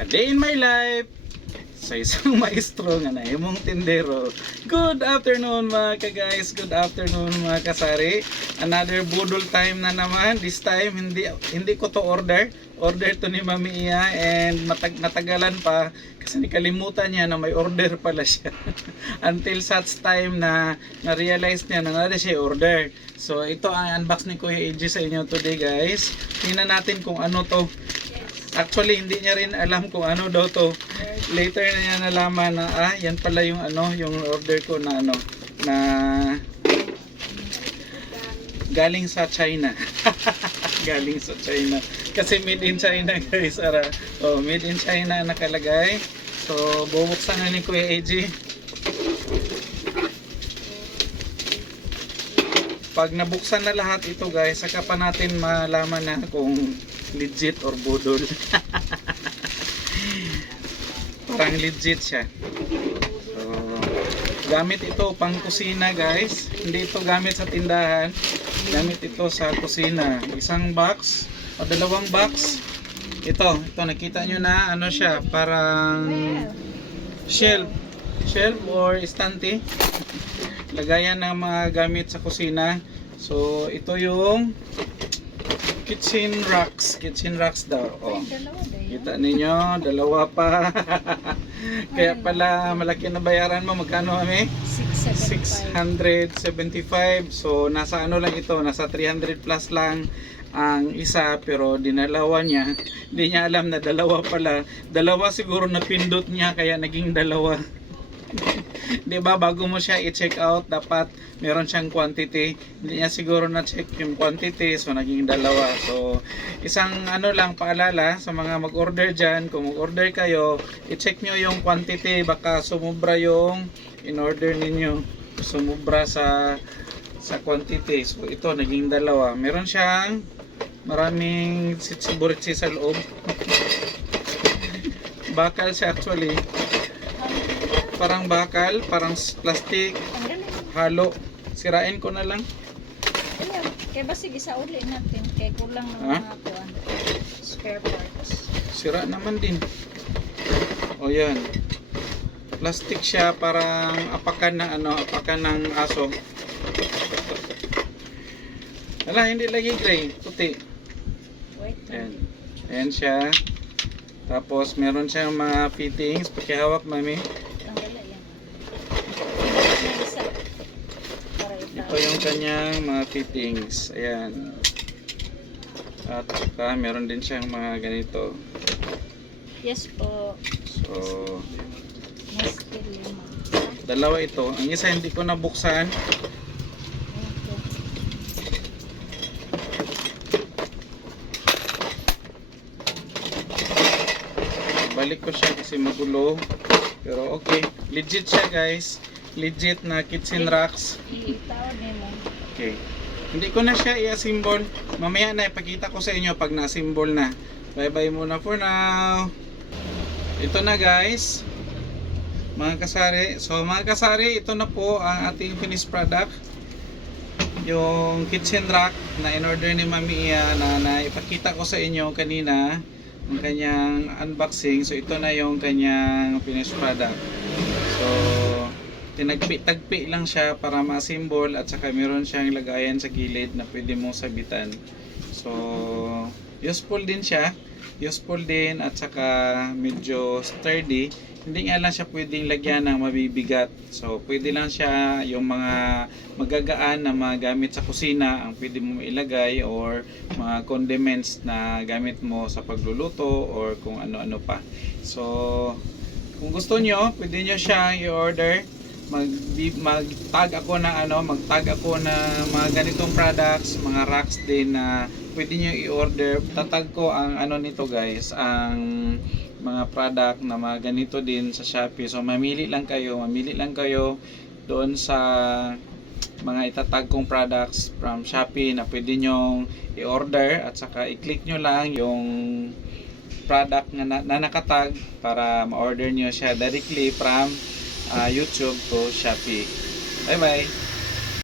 A day in my life sa isang maestro nga nahimong tindero. Good afternoon mga ka-guys, good afternoon mga kasari. Another budol time na naman. This time hindi ko to order to ni Mami Iya, and natagalan pa kasi nakalimutan niya na may order pala siya. Until such time na na-realize niya na nada siya order. So ito ang unbox ni Kuya AJ sa inyo today guys. Tingnan natin kung ano to. Actually hindi niya rin alam kung ano daw to. Later na niya nalaman na yan pala yung yung order ko na na galing sa China. Galing sa China. Kasi made in China guys. Made in China nakalagay. So bubuksan na ni Kuya AJ. Pag nabuksan na lahat ito guys, saka pa natin malaman na kung legit or budol. Parang legit siya. So, gamit ito pang kusina guys. Hindi ito gamit sa tindahan. Gamit ito sa kusina. Isang box o dalawang box. Ito nakita nyo na ano siya, parang shelf or estante. Lagayan ng mga gamit sa kusina. So ito yung kitchen racks daw. Kita ninyo, dalawa pa. Kaya pala malaki na bayaran mo. Magkano kami? 675. So nasa lang ito, nasa 300 plus lang ang isa, pero dinalawa niya. Hindi niya alam na dalawa pala. Dalawa siguro napindot niya kaya naging dalawa. 'Di ba, bago mo siya i-check out dapat meron siyang quantity. Hindi niya siguro na check yung quantity, so naging dalawa. So isang lang paalala sa mga mag-order diyan, kung mag-order kayo, i-check nyo yung quantity, baka sumubra yung in-order ninyo. Sumubra sa quantity. So ito naging dalawa. Meron siyang maraming sitsuburitsi sa loob. Bakal siya actually. Parang bakal, parang plastic, halo. Sirain ko na lang. Kaya ba sige sa uli natin, kaya kulang ng mga spare parts. Sira naman din. O yan. Plastic siya, parang apakan ng aso. Wala, hindi lagi gray, puti. Ayan. Ayan siya. Tapos meron siyang mga fittings. Pakihawak mami. Ito yung kanyang mga fittings. Ayan. At saka meron din siyang mga ganito. Yes po. So Mas lima. dalawa ito. Ang isa hindi ko nabuksan. Balik ko siya kasi magulo. Pero okay. Legit siya guys. Legit na kitchen racks. Okay. Hindi ko na siya i-assemble. Mamaya na ipakita ko sa inyo pag na-assemble na. Bye bye muna for now. Ito na guys. Mga kasari. So mga kasari, ito na po ang ating finished product. Yung kitchen rack na in-order ni Mami Iya na ipakita ko sa inyo kanina. Ang kanyang unboxing. So ito na yung kanyang finished product. So tinagpi-tagpi lang siya para ma-assemble, at saka meron siyang lagayan sa gilid na pwede mong sabitan. So useful din siya, at saka medyo sturdy. Hindi nga lang siya pwedeng lagyan ng mabibigat. So pwede lang siya yung mga magagaan na mga gamit sa kusina ang pwede mo ilagay, or mga condiments na gamit mo sa pagluluto, or kung ano-ano pa. So kung gusto nyo, pwede nyo siya i-order. Mag-tag ako na mga ganitong products, mga racks din na pwede nyo i-order. Tatag ko ang nito guys, ang mga product na mga ganito din sa Shopee. So mamili lang kayo doon sa mga itatag kong products from Shopee na pwede nyo i-order, at saka i-click nyo lang yung product na nakatag para ma-order nyo siya directly from YouTube to Shopee. Bye bye!